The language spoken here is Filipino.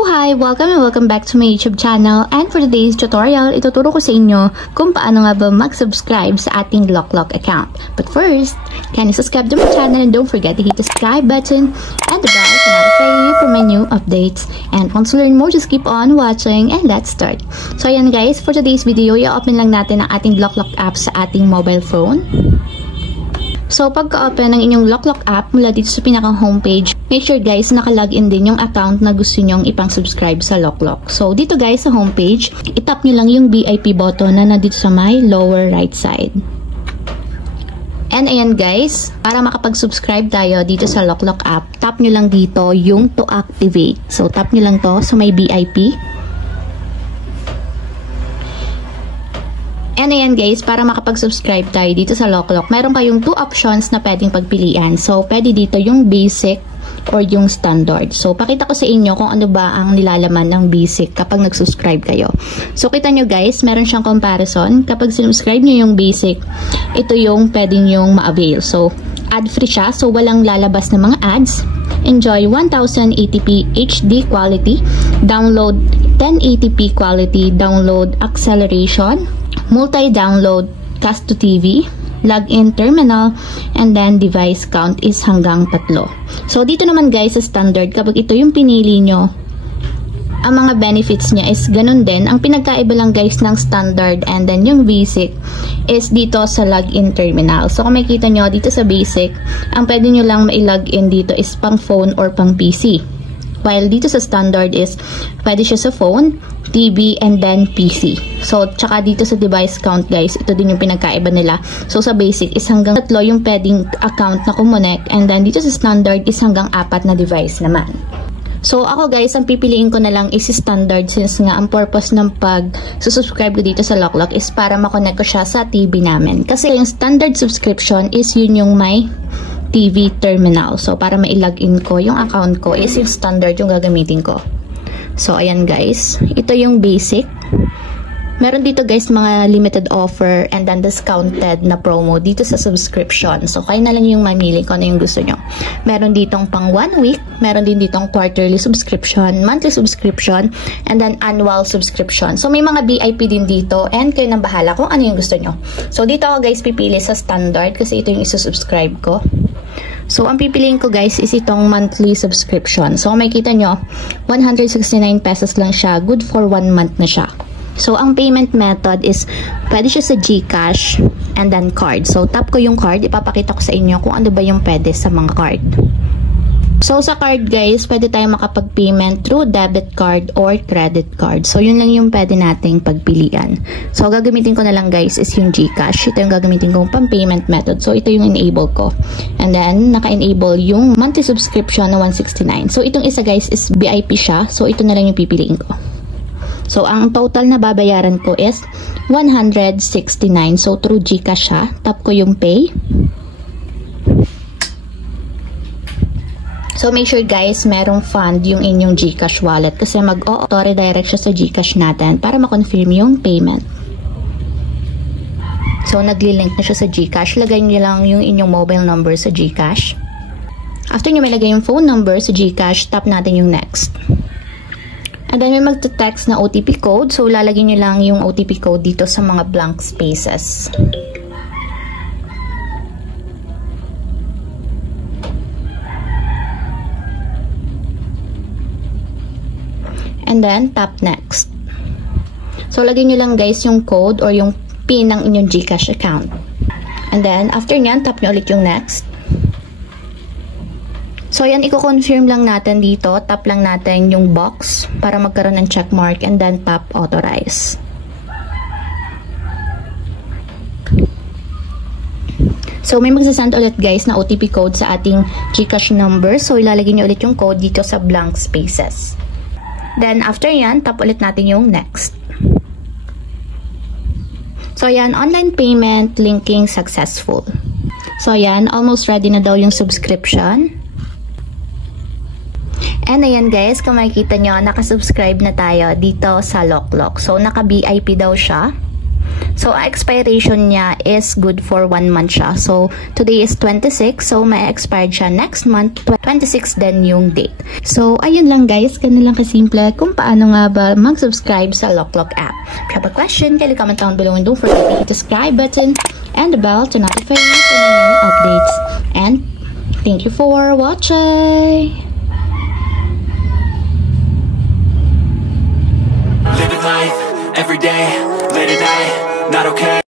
So hi! Welcome and welcome back to my YouTube channel, and for today's tutorial, ituturo ko sa inyo kung paano nga ba mag-subscribe sa ating LokLok account. But first, can you subscribe to my channel and don't forget to hit the subscribe button and the bell to notify you for my new updates. And once you learn more, just keep on watching and let's start. So ayan guys, for today's video, i-open lang natin ang ating LokLok app sa ating mobile phone. So, pagka-open ng inyong LokLok app mula dito sa pinakang homepage, make sure guys naka-login din yung account na gusto nyong ipang-subscribe sa LokLok. So, dito guys sa homepage, itap nyo lang yung VIP button na nandito sa may lower right side. And ayan guys, para makapag-subscribe tayo dito sa LokLok app, tap nyo lang dito yung to activate. So, tap nyo lang to sa may VIP. And ayan guys, para makapag-subscribe tayo dito sa LokLok, meron kayong two options na pwedeng pagpilian. So, pwede dito yung basic or yung standard. So, pakita ko sa inyo kung ano ba ang nilalaman ng basic kapag nag-subscribe kayo. So, kita nyo guys, meron siyang comparison. Kapag subscribe nyo yung basic, ito yung pwedeng yung ma-avail. So, ad-free siya. So, walang lalabas na mga ads. Enjoy 1080p HD quality. Download 1080p quality. Download acceleration. Multi-download, cast to TV, login terminal, and then device count is hanggang 3. So, dito naman guys sa standard, kapag ito yung pinili nyo, ang mga benefits niya is ganun din. Ang pinagkaiba lang guys ng standard and then yung basic is dito sa login terminal. So, kung makikita nyo dito sa basic, ang pwede nyo lang mai-login dito is pang phone or pang PC. While dito sa standard is, pwede siya sa phone, TV, and then PC. So, tsaka dito sa device count guys, ito din yung pinagkaiba nila. So, sa basic is hanggang 3 yung pwedeng account na kumonek, and then dito sa standard is hanggang 4 na device naman. So, ako guys, ang pipiliin ko na lang is standard since nga ang purpose ng pag-subscribe ko dito sa LokLok is para makonect ko siya sa TV namin. Kasi yung standard subscription is yun yung may TV terminal. So, para ma-login ko yung account ko is yung standard yung gagamitin ko. So, ayan guys. Ito yung basic. Meron dito guys mga limited offer and then discounted na promo dito sa subscription. So, kayo na lang yung mamili kung ano yung gusto nyo. Meron ditong pang 1 week. Meron din ditong quarterly subscription, monthly subscription, and then annual subscription. So, may mga VIP din dito and kayo nang bahala kung ano yung gusto nyo. So, dito ako guys pipili sa standard kasi ito yung isusubscribe ko. So, ang pipiliin ko guys is itong monthly subscription. So, kung makikita nyo, 169 pesos lang siya. Good for 1 month na siya. So, ang payment method is, pwede siya sa GCash and then card. So, tap ko yung card. Ipapakita ko sa inyo kung ano ba yung pwede sa mga card. So, sa card guys, pwede tayong makapag-payment through debit card or credit card. So, yun lang yung pwede nating pagpilian. So, gagamitin ko na lang guys is yung GCash. Ito yung gagamitin kong pang-payment method. So, ito yung enable ko. And then, naka-enable yung monthly subscription na 169. So, itong isa guys is VIP siya. So, ito na lang yung pipiliin ko. So, ang total na babayaran ko is 169. So, through GCash siya. Tap ko yung pay. So, make sure guys, merong fund yung inyong GCash wallet kasi mag-auto-redirect siya sa GCash natin para ma-confirm yung payment. So, nagli-link na siya sa GCash. Lagay nyo lang yung inyong mobile number sa GCash. After nyo malagay yung phone number sa GCash, tap natin yung next. And then, may magta-text na OTP code. So, lalagay nyo lang yung OTP code dito sa mga blank spaces. And then, tap next. So, lagyan nyo lang guys yung code or yung PIN ng inyong GCash account. And then, after nyan, tap nyo ulit yung next. So, yan, i-confirm lang natin dito. Tap lang natin yung box para magkaroon ng checkmark and then tap authorize. So, may magsasend ulit guys na OTP code sa ating GCash number. So, ilalagay nyo ulit yung code dito sa blank spaces. Then, after yan, tap ulit natin yung next. So, yan, online payment linking successful. So, yan, almost ready na daw yung subscription. And ayan guys, kung makikita nyo, nakasubscribe na tayo dito sa LokLok. So, naka-VIP daw siya. So, ang expiration niya is good for 1 month siya. So, today is 26. So, may expired siya next month. 26 din yung date. So, ayun lang guys. Ganun lang kasimple kung paano nga ba mag-subscribe sa Loklok app. If you have a question, kindly comment down below and don't forget to hit the subscribe button and the bell to notify you for new updates. And thank you for watching! Living life, every day, late at night, not okay.